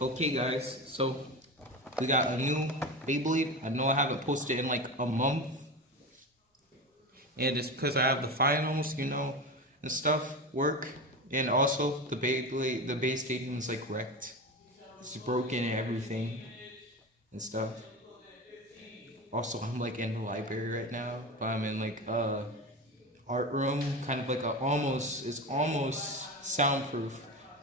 Okay guys, so we got a new Beyblade. I know I haven't posted in like a month. And it's because I have the finals, and stuff, work. And also the Beyblade, the Bay Stadium is like wrecked. It's broken and everything and stuff. Also, I'm like in the library right now, but I'm in like art room, kind of like it's almost soundproof,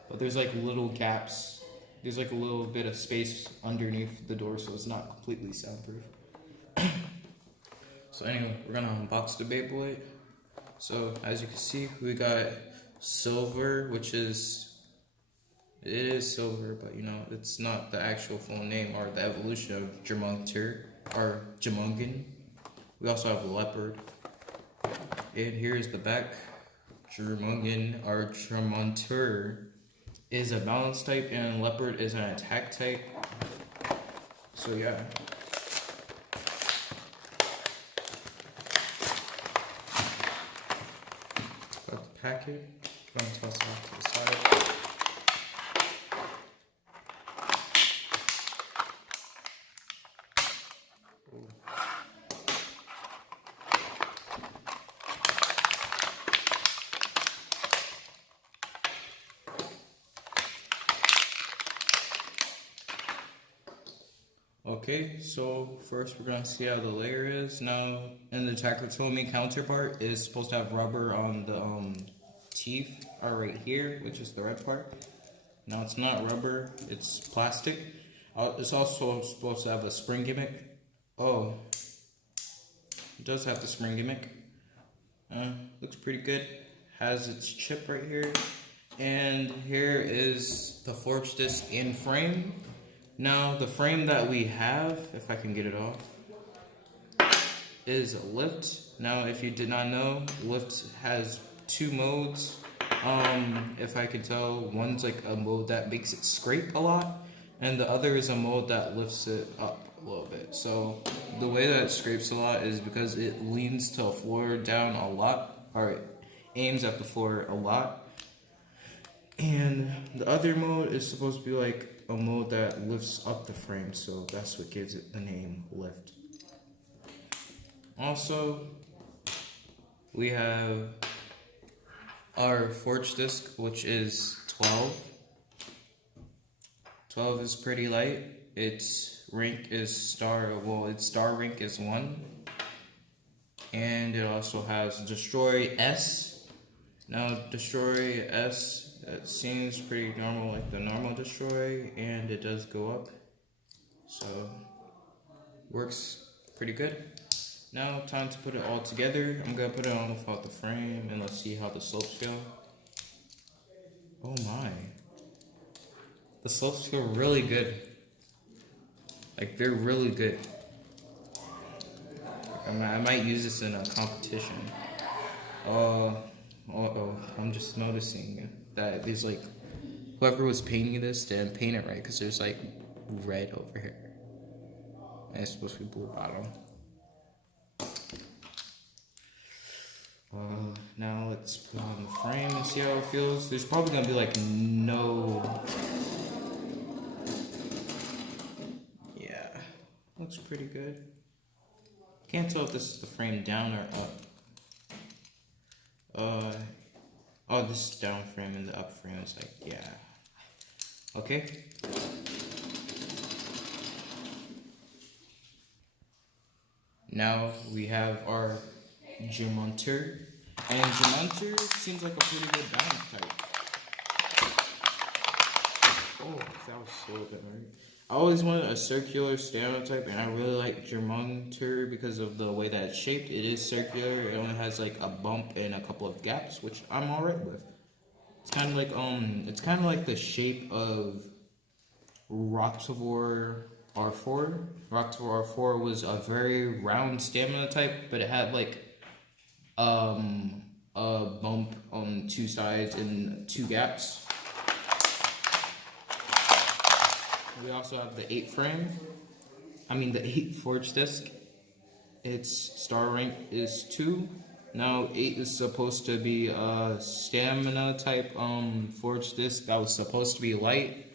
but there's like little gaps. There's like a little bit of space underneath the door, so it's not completely soundproof. So anyway, we're gonna unbox the Beyblade. So as you can see, we got silver, it is silver, but it's not the actual full name or the evolution of jormuntor or Jumungan. We also have leopard. And here's the back. Jormungan or jormuntor is a balance type and leopard is an attack type. So yeah. Got the packet. Go and toss it off to the side. Okay, so first we're gonna see how the layer is. Now, in the Takratomi counterpart is supposed to have rubber on the teeth are right here, which is the red part. Now it's not rubber, it's plastic. It's also supposed to have a spring gimmick. Oh, it does have the spring gimmick. Looks pretty good. Has its chip right here. And here is the forge disc and frame. Now, the frame that we have, if I can get it off, is lift. Now, if you did not know, lift has two modes. If I can tell, one's like a mode that makes it scrape a lot, and the other is a mode that lifts it up a little bit. So, the way that it scrapes a lot is because it leans to the floor down a lot, or it aims at the floor a lot. And the other mode is supposed to be like a mode that lifts up the frame, so that's what gives it the name lift. Also, we have our forge disc, which is 12. 12 is pretty light. Its rank is star rank is 1. And it also has Destroy S. Now, Destroy S, it seems pretty normal, like the normal Destroy, and it does go up. So, works pretty good. Now, time to put it all together. I'm going to put it on without the frame, and let's see how the slopes feel. Oh my. The slopes feel really good. Like, they're really good. I might use this in a competition. I'm just noticing that there's like, whoever was painting this didn't paint it right, because there's like red over here. And it's supposed to be blue bottom. Now let's put on the frame and see how it feels. There's probably gonna be like yeah, looks pretty good. Can't tell if this is the frame down or up. Oh, this is down frame and the up frame is like, yeah. Okay. Now we have our jormuntor. And jormuntor seems like a pretty good balance type. Oh, that was so good, right? I always wanted a circular stamina type, and I really like jormuntor because of the way that it's shaped. It is circular. It only has like a bump and a couple of gaps, which I'm alright with. It's kind of like the shape of Rocktivore R4. Rocktivore R4 was a very round stamina type, but it had like a bump on two sides and two gaps. We also have the 8 forge disc. Its star rank is 2. Now 8 is supposed to be a stamina type forge disc that was supposed to be light.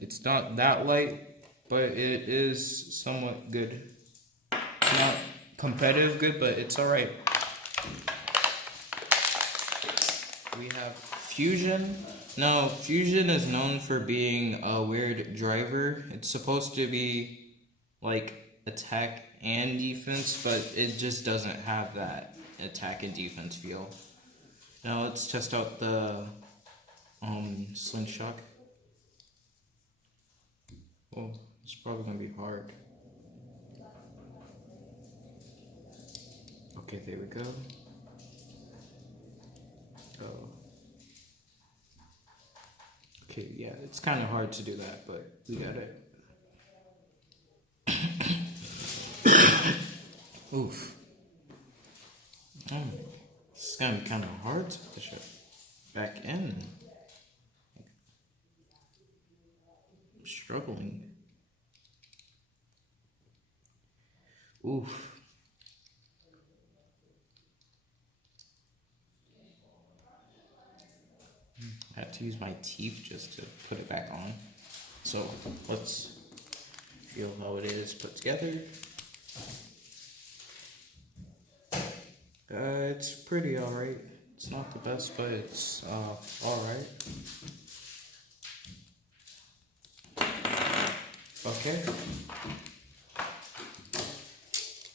It's not that light, but it is somewhat good. It's not competitive good, but it's alright. We have Fusion. Now, Fusion is known for being a weird driver. It's supposed to be like attack and defense, but it just doesn't have that attack and defense feel. Now let's test out the slingshot. Oh, it's probably gonna be hard. Okay, there we go. Oh. Okay, yeah, it's kind of hard to do that, but we got it. Oof. It's gonna be kind of hard to push it back in. I'm struggling. Oof. I had to use my teeth just to put it back on. So let's feel how it is put together. It's pretty alright. It's not the best, but it's alright. Okay.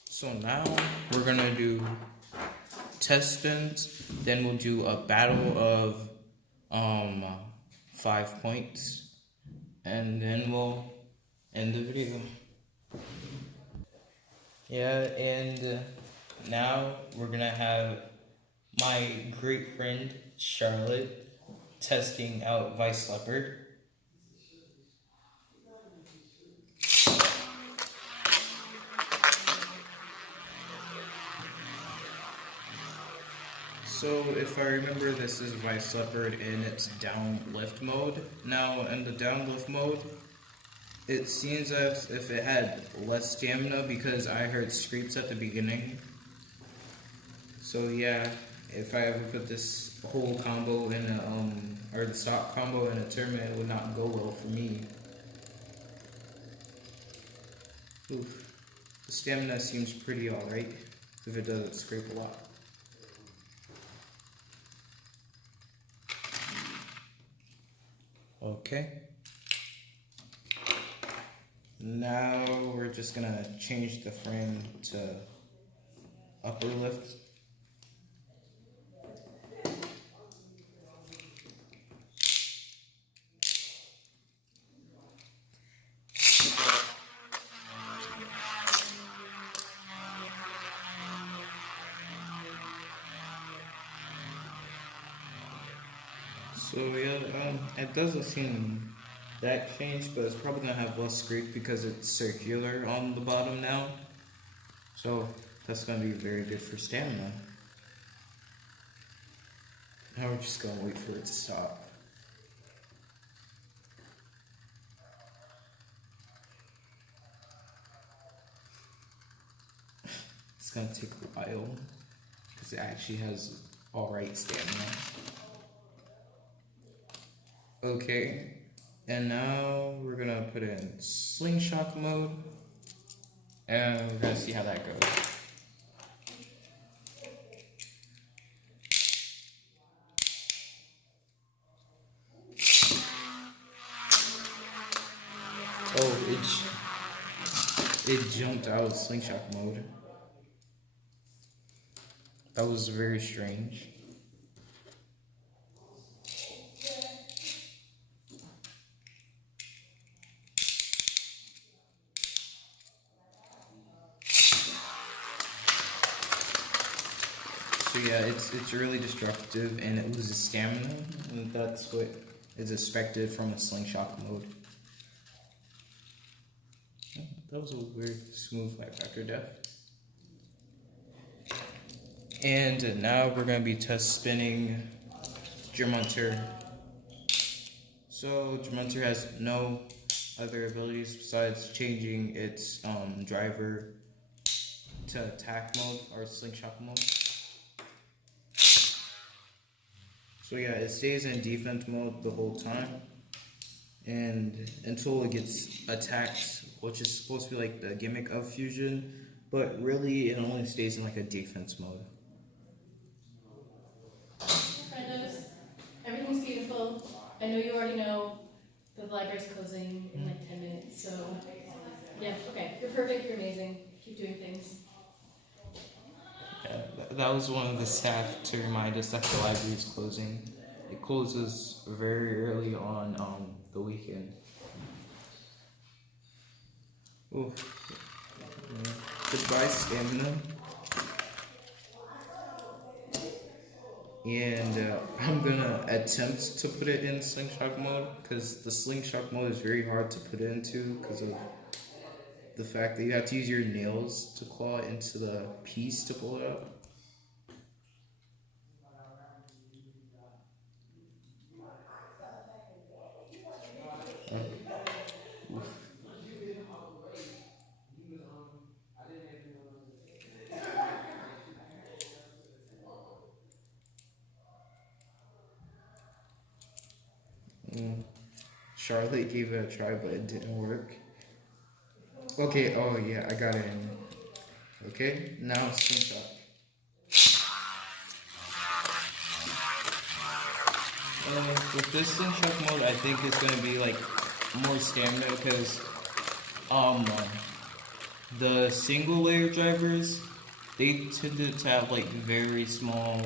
So now we're gonna do test spins, then we'll do a battle of 5 points, and then we'll end the video. Yeah, and now we're gonna have my great friend Charlotte testing out Vise leopard. So if I remember, this is Vise leopard in its down lift mode. Now in the down lift mode, it seems as if it had less stamina because I heard screams at the beginning. So yeah, if I ever put this whole combo in a, or the stock combo in a tournament, it would not go well for me. Oof. The stamina seems pretty alright, if it doesn't scrape a lot. Okay. Now we're just gonna change the frame to upper lift. So yeah, it doesn't seem that changed, but it's probably gonna have less scrape because it's circular on the bottom now. So that's gonna be very good for stamina. Now we're just gonna wait for it to stop. It's gonna take a while because it actually has alright stamina. Okay, and now we're gonna put it in slingshot mode, and we're gonna see how that goes. Oh, it jumped out of slingshot mode. That was very strange. So yeah, it's really destructive and it loses stamina, and that's what is expected from a slingshot mode. Oh, that was a weird smooth like factor death. And now we're gonna be test spinning jormuntor. So jormuntor has no other abilities besides changing its driver to attack mode or slingshot mode. So yeah, it stays in defense mode the whole time. and until it gets attacked, which is supposed to be like the gimmick of fusion, but really it only stays in like a defense mode. Friendos, everything's beautiful. I know you already know the library's closing in like 10 minutes, so yeah, okay. You're perfect, you're amazing. Keep doing things. Yeah, that was one of the staff to remind us that the library is closing. It closes very early on the weekend. Ooh. Yeah. Goodbye, stamina. And I'm gonna attempt to put it in slingshot mode because the slingshot mode is very hard to put it into because of the fact that you have to use your nails to claw into the piece to pull it up. Charlotte gave it a try, but it didn't work. Okay, oh yeah, I got it in. Okay, now slingshot. With this slingshot mode, I think it's gonna be like more stamina because the single layer drivers, they tended to have like very small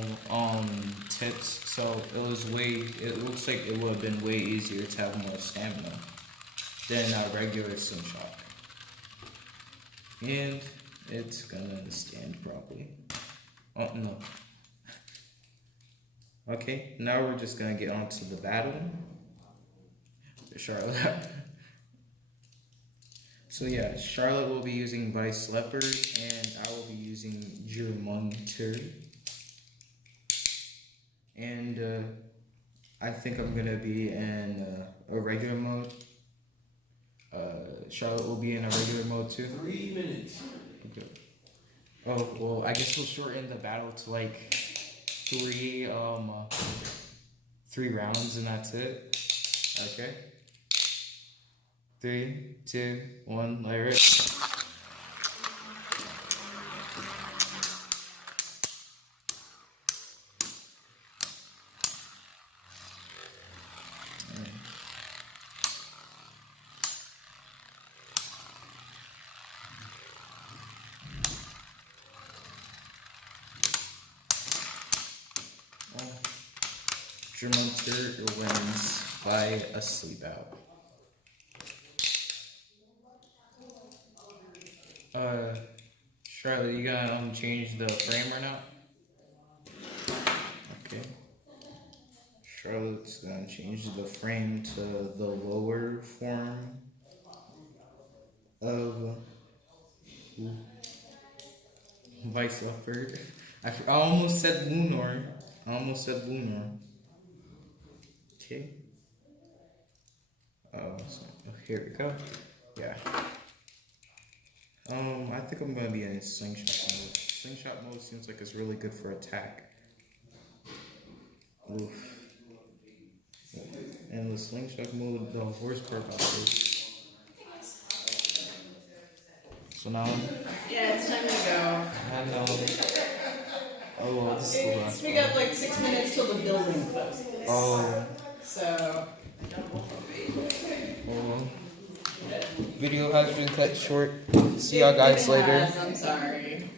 tips, so it looks like it would have been way easier to have more stamina than a regular slingshot. And it's gonna stand properly. Oh no. Okay, now we're just gonna get on to the battle. Charlotte. So yeah, Charlotte will be using Vise leopard, and I will be using jormuntor. And I think I'm gonna be in a regular mode. Charlotte will be in a regular mode too. 3 minutes. Okay. Oh well, I guess we'll shorten the battle to like three rounds, and that's it. Okay. 3, 2, 1, let it rip. Jormuntor wins by a sleep out. Charlotte, you gonna change the frame or not? Okay. Charlotte's gonna change the frame to the lower form of Vise leopard. I almost said lunar. Okay. Here we go. Yeah. I think I'm gonna be in slingshot mode. Slingshot mode seems like it's really good for attack. Oof. And the slingshot mode, the worst part about this. So now. Yeah, it's time to go. I know. Oh well, this is the last We got like 6 minutes till the building closes. Oh. So. Well, video has been cut short. See y'all guys later. I'm sorry.